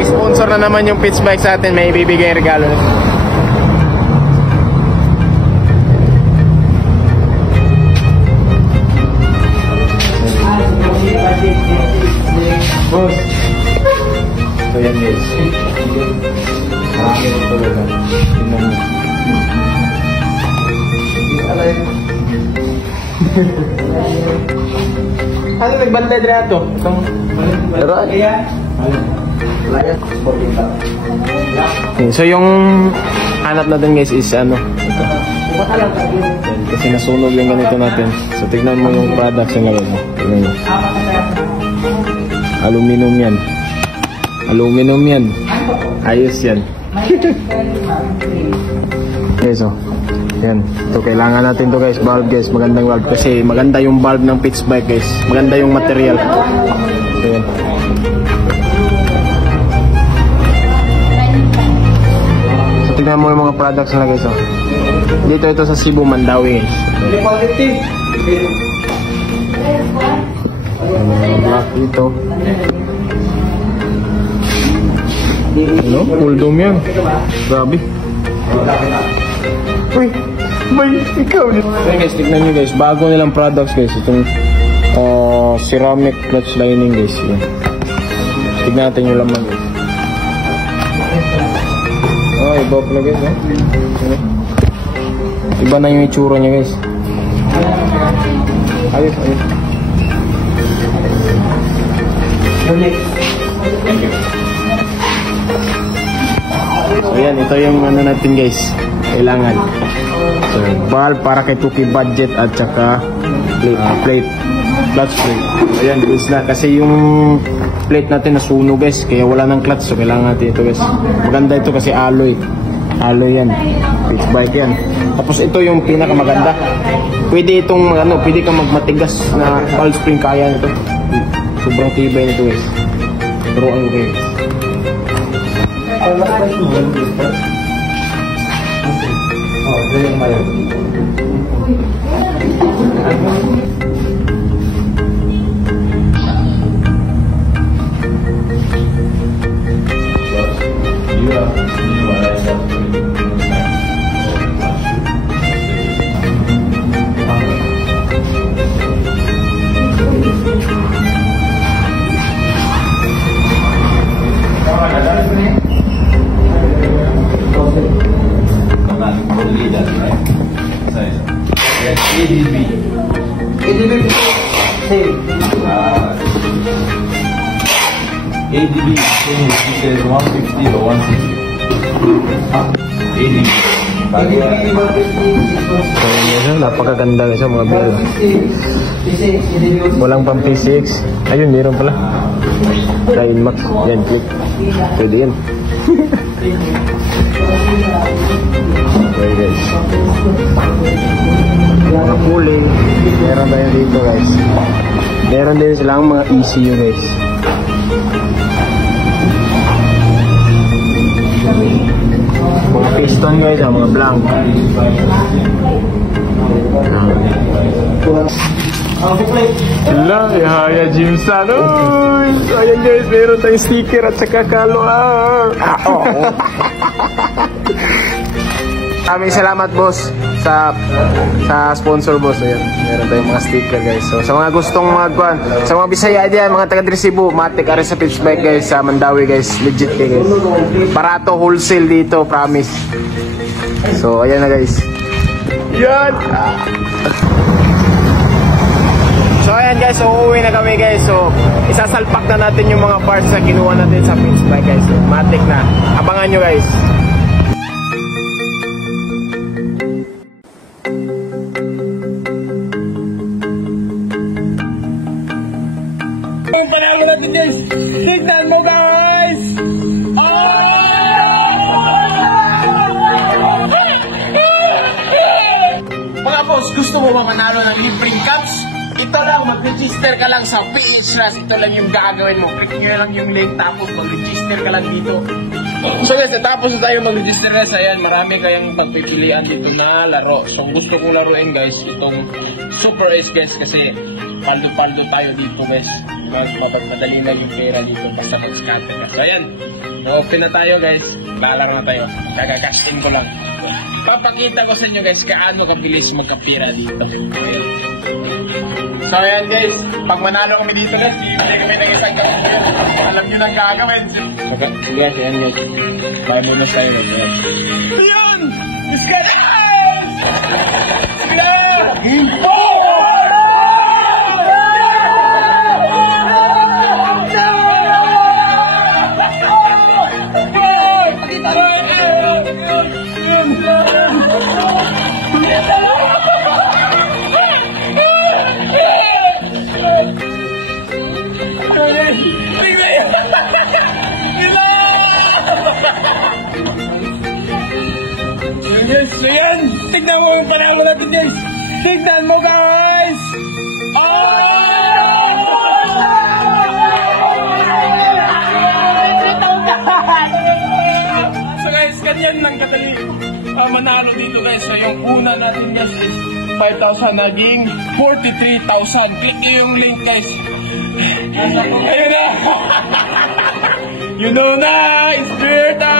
Mag-sponsor na naman yung Pitch Bike sa atin. May ibibigay regalo. Boss. So yan guys. Marami rin talaga. Tingnan mo. Ano nagbantay din ito? Pero so yung hanap natin guys is ano ito. Kasi nasunog yung ganito natin. So tignan mo yung products yung gawin mo. Tignan mo. Aluminum yan. Aluminum yan. Ayos yan. Okay, so yan. Ito kailangan natin to guys. Valve guys. Magandang valve. Kasi maganda yung valve ng Pitch Bike guys. Maganda yung material. So yan. So tignan mo yung mga products na guys. Oh. Dito ito sa Cebu, Mandawi guys. Black dito. Ano? Full dome yan. Grabe. Uy! May ikaw nito. Okay guys, tignan nyo guys. Bago nilang products guys. Itong ceramic clutch lining guys. Yan. Tignan natin yung laman guys. Oh, iba pala guys. Iba na yung itsura niya guys. Ayos, ayos. So yan, ito yung ano natin guys. Kailangan. So, valve para kay Tuki budget at saka plate. Clutch plate. Ayan, goods na. Kasi yung plate natin nasunog guys. Kaya wala ng clutch. So, kailangan natin ito guys. Maganda ito kasi alloy. Alloy yan. Pitch Bike yan. Tapos ito yung pinakamaganda. Pwede itong ano, pwede kang magmatigas na valve spring kaya nito. Sobrang tibay nito guys. Turuan ko guys. ADB is 150 or 160. ADB. So, napakaganda siya mga bell. Walang pang P6. Ayun, meron pala. Kain Max. Yan, click. Pwede yan. Okay guys. Mga cooling. Meron tayo dito guys. Meron din silang mga ECU guys. Mga piston guys, mga blank. Hello, Yahaya Jimsan. Ayan guys, meron tayong sticker at saka kalo. Maraming salamat boss sa sponsor boss. Ayan, meron tayong mga sticker guys. So sa mga gustong magkuhan, sa mga Bisaya diyan, mga taga Cebu, matik are sa Pitch Bike guys, sa Mandawi guys, legit guys. Barato wholesale dito, promise. So ayan na guys. Yan. So ayan guys, so uuwi na kami guys. So isasalpak na natin yung mga parts na kinuha natin sa Pitch Bike guys. So, matik na. Abangan nyo guys. Tignan mo guys! Mga boss, gusto mo ba manalo ng libreng caps? Ito lang, mag-register ka lang sa PHRAS. Ito lang yung gagawin mo. Click nyo lang yung link tapos mag-register ka lang dito. So guys, tapos tayo mag-register guys. Ayan, marami kayang pagpipilian dito na laro. So gusto kong laruin guys, itong Super Ace guys kasi paldo-paldo tayo dito guys. mas mapagmadali na yung pera dito basta mag-scatter ka. So ayan, open na tayo guys, lalang na tayo, kagakasting ko lang. Papakita ko sa inyo guys kaano kabilis magkapira dito. So ayan guys, pag manalo kami dito guys, bibigay kami ng isang alam nyo nang gagawin. Okay guys, ayan guys, bonus tayo guys. Ayan! Scatter! So yan, tignan mo yung panalo natin guys. Tignan mo guys! So guys, ganyan lang kadali manalo dito guys. So yung una natin guys is 5,000 naging 43,000. Click nyo yung link guys. Ayun na! You know na! It's beer time!